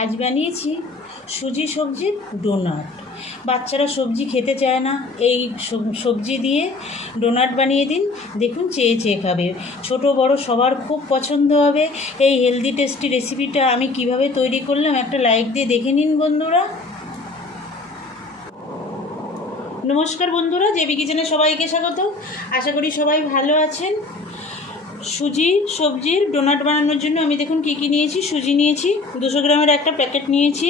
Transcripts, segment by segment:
আজ বানিয়েছি সুজি সবজির ডোনাট। বাচ্চারা সবজি খেতে চায় না, এই সবজি দিয়ে ডোনাট বানিয়ে দিন, দেখুন চেয়ে চেয়ে খাবে। ছোট বড় সবার খুব পছন্দ হবে। এই হেলদি টেস্টি রেসিপিটা আমি কিভাবে তৈরি করলাম একটা লাইক দিয়ে দেখে নিন বন্ধুরা। নমস্কার বন্ধুরা, জেবি কিচেনে সবাইকে স্বাগত। আশা করি সবাই ভালো আছেন। সুজি সবজির ডোনাট বানানোর জন্য আমি দেখুন কী কী নিয়েছি। সুজি নিয়েছি 200 গ্রামের একটা প্যাকেট নিয়েছি।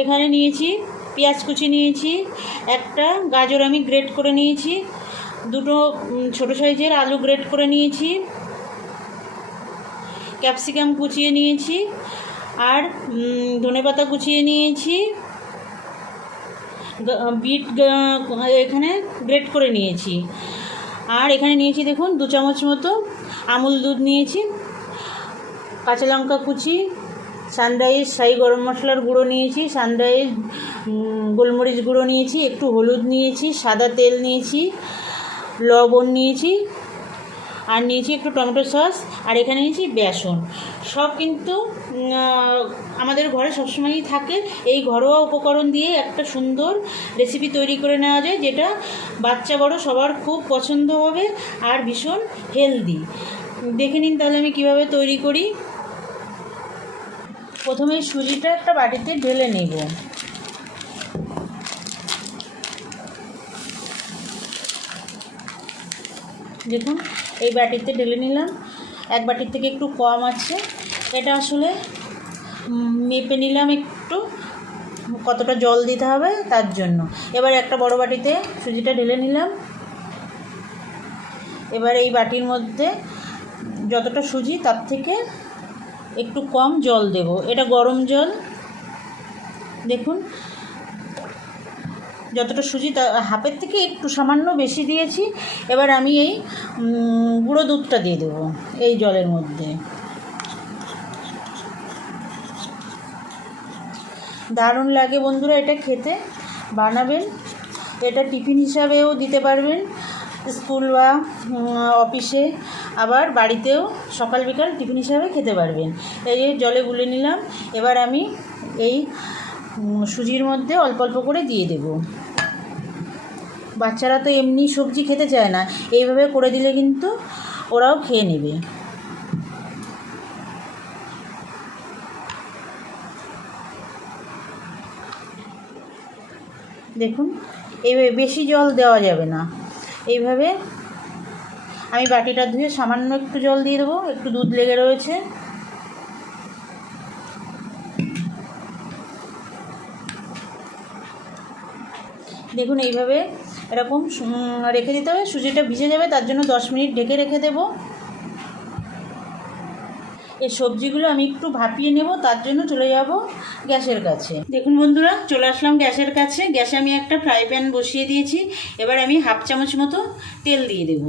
এখানে নিয়েছি পেঁয়াজ কুচি নিয়েছি, একটা গাজর আমি গ্রেট করে নিয়েছি, দুটো ছোটো সাইজের আলু গ্রেট করে নিয়েছি, ক্যাপসিকাম কুচিয়ে নিয়েছি, আর ধনেপাতা কুচিয়ে নিয়েছি, বিট এখানে গ্রেট করে নিয়েছি, আর এখানে নিয়েছি দেখুন 2 চামচ মতো আমুল দুধ নিয়েছি, কাঁচা লঙ্কা কুচি, সানরাইজ শাহি গরম মশলার গুঁড়ো নিয়েছি, সানরাইজ গোলমরিচ গুঁড়ো নিয়েছি, একটু হলুদ নিয়েছি, সাদা তেল নিয়েছি, লবণ নিয়েছি, আর নিয়েছি একটু টমেটো সস, আর এখানে নিয়েছি বেসন। সব কিন্তু আমাদের ঘরে সবসময়ই থাকে। এই ঘরোয়া উপকরণ দিয়ে একটা সুন্দর রেসিপি তৈরি করে নেওয়া যায়, যেটা বাচ্চা বড় সবার খুব পছন্দ হবে আর ভীষণ হেলদি। দেখে নিন তাহলে আমি কিভাবে তৈরি করি। প্রথমে সুজিটা একটা বাটিতে ঢেলে নেব। দেখুন এই বাটিতে ঢেলে নিলাম, এক বাটির থেকে একটু কম আছে। এটা আসলে মেপে নিলাম একটু কতটা জল দিতে হবে তার জন্য। এবার একটা বড় বাটিতে সুজিটা ঢেলে নিলাম। এবার এই বাটির মধ্যে যতটা সুজি তার থেকে একটু কম জল দেব। এটা গরম জল। দেখুন যতটা সুজি হাফের থেকে একটু সামান্য বেশি দিয়েছি। এবার আমি এই গুঁড়ো দুধটা দিয়ে দেবো এই জলের মধ্যে। দারুণ লাগে বন্ধুরা এটা খেতে, বানাবেন। এটা টিফিন হিসাবেও দিতে পারবেন, স্কুল বা অফিসে, আবার বাড়িতেও সকাল বিকাল টিফিন হিসাবে খেতে পারবেন। এই জলে গুলে নিলাম। এবার আমি এই সুজির মধ্যে অল্প অল্প করে দিয়ে দেব। বাচ্চারা তো এমনি সবজি খেতে চায় না, এইভাবে করে দিলে কিন্তু ওরাও খেয়ে নেবে। দেখুন এইভাবে বেশি জল দেওয়া যাবে না। এইভাবে আমি বাটিটা ধুয়ে সামান্য একটু জল দিয়ে দেবো, একটু দুধ লেগে রয়েছে। দেখুন এইভাবে এরকম রেখে দিতে হবে। সুজিটা ভিজে যাবে, তার জন্য 10 মিনিট ঢেকে রেখে দেব। এই সবজিগুলো আমি একটু ভাপিয়ে নেব, তার জন্য চলে যাব গ্যাসের কাছে। দেখুন বন্ধুরা, চলে আসলাম গ্যাসের কাছে। গ্যাসে আমি একটা ফ্রাই প্যান বসিয়ে দিয়েছি। এবার আমি 1/2 চামচ মতো তেল দিয়ে দেব।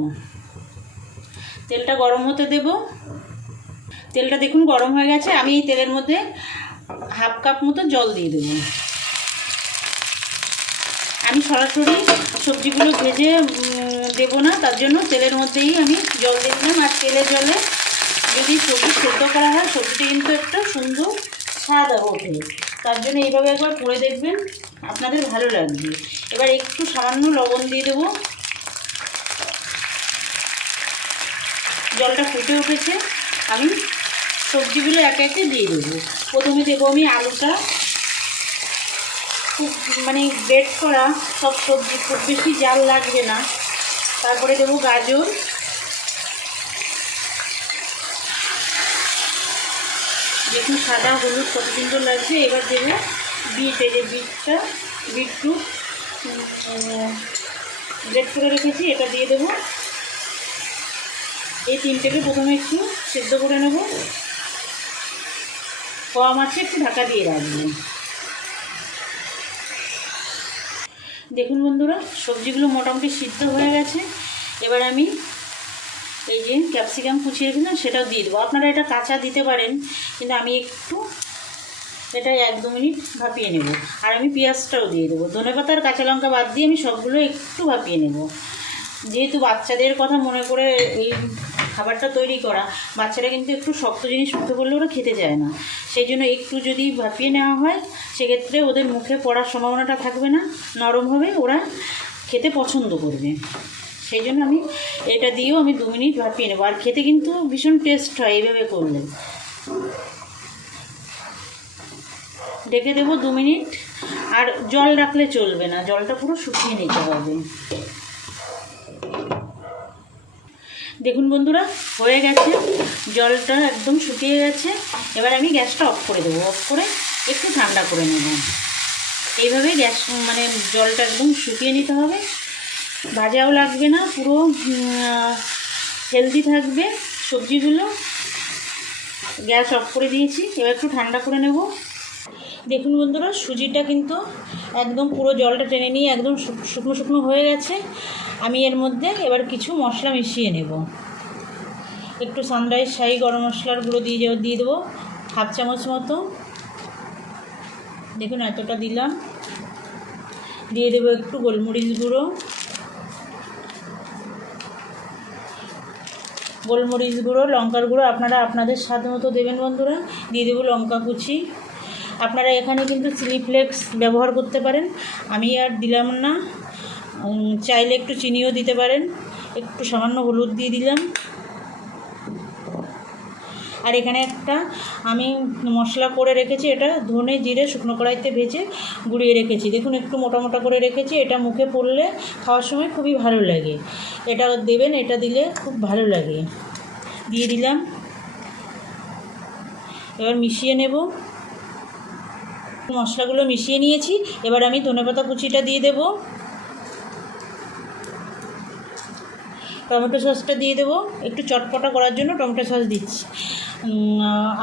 তেলটা গরম হতে দেব। তেলটা দেখুন গরম হয়ে গেছে। আমি এই তেলের মধ্যে 1/2 কাপ মতো জল দিয়ে দেব। আমি সরাসরি সবজিগুলো ভেজে দেব না, তার জন্য তেলের মধ্যেই আমি জল দিয়ে দিলাম। আর তেলের জলে যদি সবজি সেদ্ধ করা হয়, সবজিটা কিন্তু একটা সুন্দর স্বাদ ওঠে। তার জন্য এইভাবে একবার করে দেখবেন, আপনাদের ভালো লাগবে। এবার একটু সামান্য লবণ দিয়ে দেবো। জলটা ফুটে উঠেছে, আমি সবজিগুলো একে একে দিয়ে দেবো। প্রথমে দেবো আমি আলুটা, খুব গ্রেট করা সব সবজি, খুব বেশি জাল লাগবে না। তারপরে দেবো গাজর, দেখুন সাদা হলুদ কত সুন্দর লাগছে। এবার দেবো বিট, এই যে বিটরুট গ্রেট করে রেখেছি, এটা দিয়ে দেবো। এই তিনটেকে প্রথমে একটু সেদ্ধ করে নেব। কম আছে, একটু ঢাকা দিয়ে রাখবেন। দেখুন বন্ধুরা, সবজিগুলো মোটামুটি সিদ্ধ হয়ে গেছে। এবার আমি এই যে ক্যাপসিকাম কুচিয়ে রেখেছিলাম সেটাও দিয়ে দেবো। আপনারা এটা কাঁচা দিতে পারেন, কিন্তু আমি একটু এটা 1-2 মিনিট ভাপিয়ে নেব। আর আমি পেঁয়াজটাও দিয়ে দেবো। ধনেপাতা আর কাঁচা লঙ্কা বাদ দিয়ে আমি সবগুলো একটু ভাপিয়ে নেব। যেহেতু বাচ্চাদের কথা মনে করে এই খাবারটা তৈরি করা, বাচ্চারা কিন্তু একটু শক্ত জিনিস মুখে পড়লে ওরা খেতে চায় না। সেই জন্য একটু যদি ভাপিয়ে নেওয়া হয় সেক্ষেত্রে ওদের মুখে পড়ার সম্ভাবনাটা থাকবে না, নরম হবে, ওরা খেতে পছন্দ করবে। সেই জন্য আমি এটা দিয়েও আমি 2 মিনিট ভাপিয়ে নেবো। আর খেতে কিন্তু ভীষণ টেস্ট হয় এইভাবে করলে। ঢেকে দেবো 2 মিনিট। আর জল রাখলে চলবে না, জলটা পুরো শুকিয়ে নিতে হবে। দেখুন বন্ধুরা, হয়ে গেছে, জলটা একদম শুকিয়ে গেছে। এবার আমি গ্যাসটা অফ করে দেবো, অফ করে একটু ঠান্ডা করে নেব। এইভাবে গ্যাস মানে জলটা একদম শুকিয়ে নিতে হবে, ভাজাও লাগবে না, পুরো হেলদি থাকবে সবজিগুলো। গ্যাস অফ করে দিয়েছি, এবার একটু ঠান্ডা করে নেব। দেখুন বন্ধুরা, সুজিটা কিন্তু একদম পুরো জলটা টেনে নিয়ে একদম শুকনো শুকনো হয়ে গেছে। আমি এর মধ্যে এবার কিছু মশলা মিশিয়ে নেব। একটু সানরাইজ শাহি গরম মশলার গুঁড়ো দিয়ে দেবো 1/2 চামচ মতো। দেখুন এতটা দিলাম। দিয়ে দেবো একটু গোলমরিচ গুঁড়ো, লঙ্কার গুঁড়ো আপনারা আপনাদের স্বাদ মতো দেবেন বন্ধুরা। দিয়ে দেবো লঙ্কা কুচি। আপনারা এখানে কিন্তু চিলি ফ্লেক্স ব্যবহার করতে পারেন, আমি আর দিলাম না। চাইলে একটু চিনিও দিতে পারেন। একটু সামান্য হলুদ দিয়ে দিলাম। আর এখানে একটা আমি মশলা করে রেখেছি, এটা ধনে জিরে শুকনো কড়াইতে ভেজে গুঁড়িয়ে রেখেছি। দেখুন একটু মোটা মোটা করে রেখেছি, এটা মুখে পড়লে খাওয়ার সময় খুবই ভালো লাগে। এটা দেবেন, এটা দিলে খুব ভালো লাগে। দিয়ে দিলাম। এবার মিশিয়ে নেব। মশলাগুলো মিশিয়ে নিয়েছি। এবার আমি ধনেপাতা কুচিটা দিয়ে দেব, টমেটো সসটা দিয়ে দেবো। একটু চটপটা করার জন্য টমেটো সস দিচ্ছি,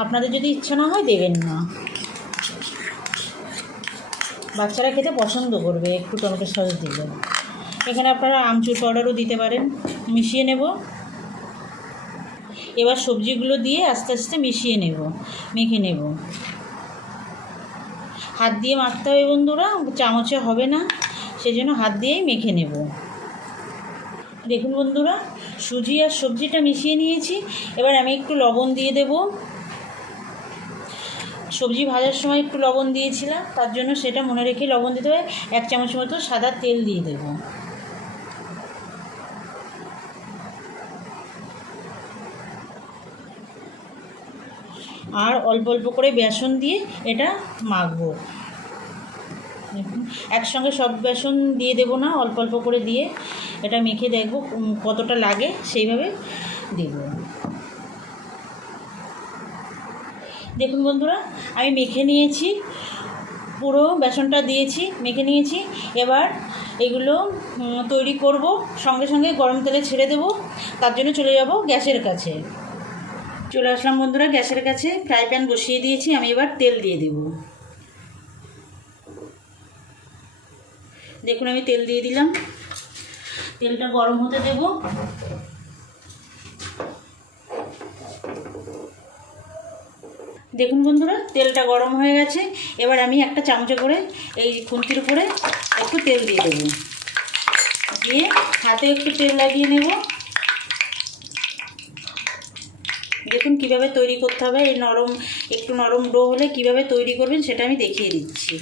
আপনাদের যদি ইচ্ছা না হয় দেবেন না। বাচ্চারা খেতে পছন্দ করবে একটু টমেটো সস দিলে। এখানে আপনারা আমচুর পাউডারও দিতে পারেন। মিশিয়ে নেব। এবার সবজিগুলো দিয়ে আস্তে আস্তে মিশিয়ে নেব, মেখে নেব। হাত দিয়ে মাখতে হবে বন্ধুরা, চামচে হবে না, সেজন্য হাত দিয়েই মেখে নেব। দেখুন বন্ধুরা, সুজি আর সবজিটা মিশিয়ে নিয়েছি। এবার আমি একটু লবণ দিয়ে দেব। সবজি ভাজার সময় একটু লবণ দিয়েছিলাম, তার জন্য সেটা মনে রেখে লবণ দিতে হবে। 1 চামচ মতো সাদা তেল দিয়ে দেব। আর অল্প অল্প করে বেসন দিয়ে এটা মাখবো। একসঙ্গে সব বেসন দিয়ে দেব না, অল্প অল্প করে দিয়ে এটা মেখে দেখব কতটা লাগে, সেইভাবে দেব। দেখুন বন্ধুরা, আমি মেখে নিয়েছি, পুরো বেসনটা দিয়েছি, মেখে নিয়েছি। এবার এগুলো তৈরি করব, সঙ্গে সঙ্গে গরম তেলে ছেড়ে দেব। তার জন্য চলে যাব গ্যাসের কাছে। চলে আসলাম বন্ধুরা গ্যাসের কাছে, ফ্রাই প্যান বসিয়ে দিয়েছি। আমি এবার তেল দিয়ে দেব। দেখুন আমি তেল দিয়ে দিলাম। তেলটা গরম হতে দেব। দেখুন বন্ধুরা, তেলটা গরম হয়ে গেছে। এবার আমি একটা চামচে করে এই খুন্তির উপরে একটু তেল দিয়ে দেব। দিয়ে হাতে একটু তেল লাগিয়ে নেব। দেখুন কিভাবে তৈরি করতে হবে। এই একটু নরম ডো হলে কিভাবে তৈরি করবেন সেটা আমি দেখিয়ে দিচ্ছি।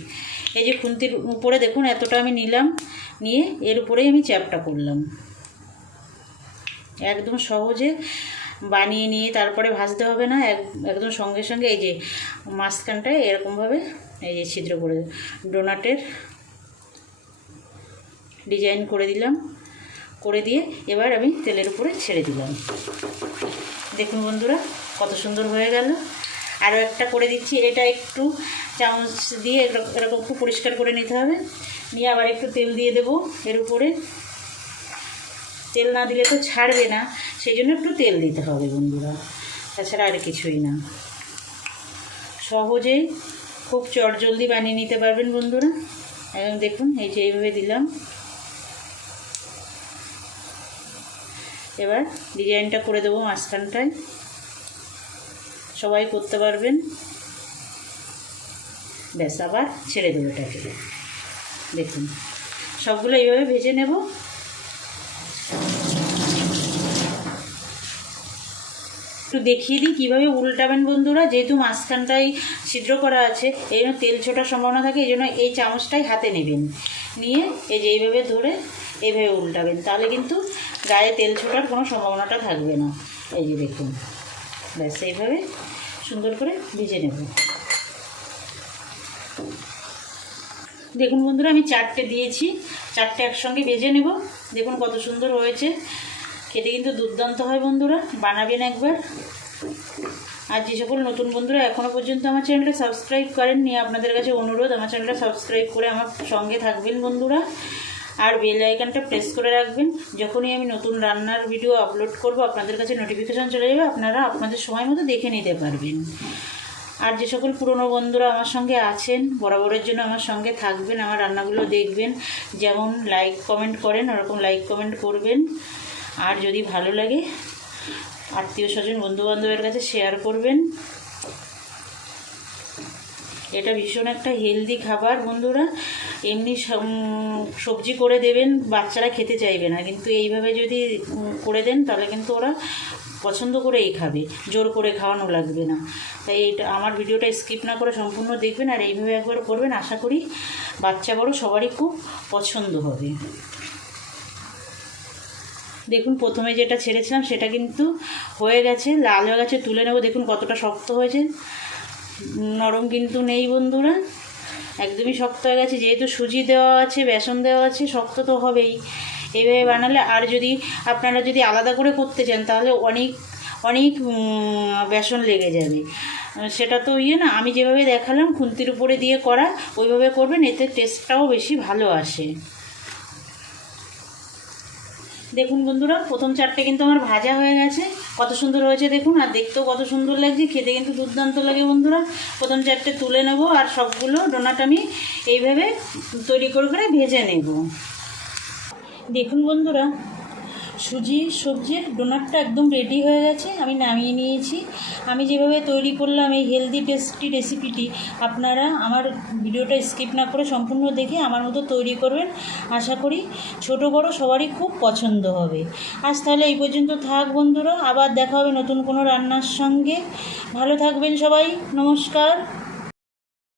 এই যে খুন্তির উপরে দেখুন এতটা আমি নিলাম, নিয়ে এর উপরেই আমি চ্যাপটা করলাম। একদম সহজে বানিয়ে নিয়ে তারপরে ভাজতে হবে না, একদম সঙ্গে সঙ্গে এই যে মাঝখানটায় এরকমভাবে এই যে ছিদ্র করে ডোনাটের ডিজাইন করে দিলাম। করে দিয়ে এবার আমি তেলের উপরে ছেড়ে দিলাম। দেখুন বন্ধুরা কত সুন্দর হয়ে গেল। আরও একটা করে দিচ্ছি। এটা একটু চামচ দিয়ে এরকম একটু পরিষ্কার করে নিতে হবে। নিয়ে আবার একটু তেল দিয়ে দেব এর উপরে। তেল না দিলে তো ছাড়বে না, সেই জন্য একটু তেল দিতে হবে বন্ধুরা, তাছাড়া আর কিছুই না। সহজেই খুব চটজলদি বানিয়ে নিতে পারবেন বন্ধুরা। এবং দেখুন এই যে এইভাবে দিলাম। এবার ডিজাইনটা করে দেবো মাঝখানটায়, সবাই করতে পারবেন। ব্যাস, আবার ছেড়ে দেবো এটাকে। দেখুন সবগুলো এইভাবে ভেজে নেব। একটু দেখিয়ে দিই কীভাবে উল্টাবেন বন্ধুরা। যেহেতু মাঝখানটাই ছিদ্র করা আছে, এই জন্য তেল ছোটার সম্ভাবনা থাকে, এই জন্য এই চামচটাই হাতে নেবেন, নিয়ে এই যে এইভাবে ধরে এইভাবে উল্টাবেন, তাহলে কিন্তু গায়ে তেল ছোটার কোনো সম্ভাবনাটা থাকবে না। এই যে দেখুন, ব্যাস এইভাবে সুন্দর করে ভেজে নেব। দেখুন বন্ধুরা, আমি 4টে দিয়েছি, 4টে একসঙ্গে ভেজে নেব। দেখুন কত সুন্দর হয়েছে, খেতে কিন্তু দুর্দান্ত হয় বন্ধুরা, বানাবেন একবার। আর যে সকল নতুন বন্ধুরা এখনও পর্যন্ত আমার চ্যানেলটা সাবস্ক্রাইব করেননি, আপনাদের কাছে অনুরোধ আমার চ্যানেলটা সাবস্ক্রাইব করে আমার সঙ্গে থাকবেন বন্ধুরা। আর বেল আইকনটা প্রেস করে রাখবেন, যখনই আমি নতুন রান্নার ভিডিও আপলোড করব আপনাদের কাছে নোটিফিকেশান চলে যাবে, আপনারা আপনাদের সময় মতো দেখে নিতে পারবেন। আর যে সকল পুরনো বন্ধুরা আমার সঙ্গে আছেন, বরাবরের জন্য আমার সঙ্গে থাকবেন, আমার রান্নাগুলো দেখবেন, যেমন লাইক কমেন্ট করেন ওরকম লাইক কমেন্ট করবেন। আর যদি ভালো লাগে আত্মীয় স্বজন বন্ধুবান্ধবের কাছে শেয়ার করবেন। এটা ভীষণ একটা হেলদি খাবার বন্ধুরা। এমনি সবজি করে দেবেন, বাচ্চারা খেতে চাইবে না, কিন্তু এইভাবে যদি করে দেন তাহলে কিন্তু ওরা পছন্দ করেই খাবে, জোর করে খাওয়ানো লাগবে না। তাই এটা আমার ভিডিওটা স্কিপ না করে সম্পূর্ণ দেখবেন, আর এইভাবে একবার করবেন, আশা করি বাচ্চা বড় সবারই খুব পছন্দ হবে। দেখুন প্রথমে যেটা ছেড়েছিলাম সেটা কিন্তু হয়ে গেছে, লাল হয়ে গেছে, তুলে নেব। দেখুন কতটা শক্ত হয়েছে, নরম কিন্তু নেই বন্ধুরা, একদমই শক্ত হয়ে গেছে। যেহেতু সুজি দেওয়া আছে, বেসন দেওয়া আছে, শক্ত তো হবেই এইভাবে বানালে। আর যদি আপনারা যদি আলাদা করে করতে চান তাহলে অনেক অনেক বেসন লেগে যাবে, সেটা তো না। আমি যেভাবে দেখালাম খুন্তির উপরে দিয়ে করা, ওইভাবে করবেন, এতে টেস্টটাও বেশি ভালো আসে। দেখুন বন্ধুরা, প্রথম 4টে কিন্তু আমার ভাজা হয়ে গেছে, কত সুন্দর হয়েছে দেখুন, আর দেখতেও কত সুন্দর লাগছে, খেতে কিন্তু দুর্দান্ত লাগে বন্ধুরা। প্রথম 4টে তুলে নেব, আর সবগুলো ডোনাট আমি এইভাবে তৈরি করে করে ভেজে নেব। দেখুন বন্ধুরা, সুজির সবজির ডোনাটটা একদম রেডি হয়ে গেছে, আমি নামিয়ে নিয়েছি। আমি যেভাবে তৈরি করলাম এই হেলদি টেস্টি রেসিপিটি, আপনারা আমার ভিডিওটা স্কিপ না করে সম্পূর্ণ দেখে আমার মতো তৈরি করবেন, আশা করি ছোট বড় সবারই খুব পছন্দ হবে। আজ তাহলে এই পর্যন্ত থাক বন্ধুরা, আবার দেখা হবে নতুন কোনো রান্নার সঙ্গে। ভালো থাকবেন সবাই, নমস্কার।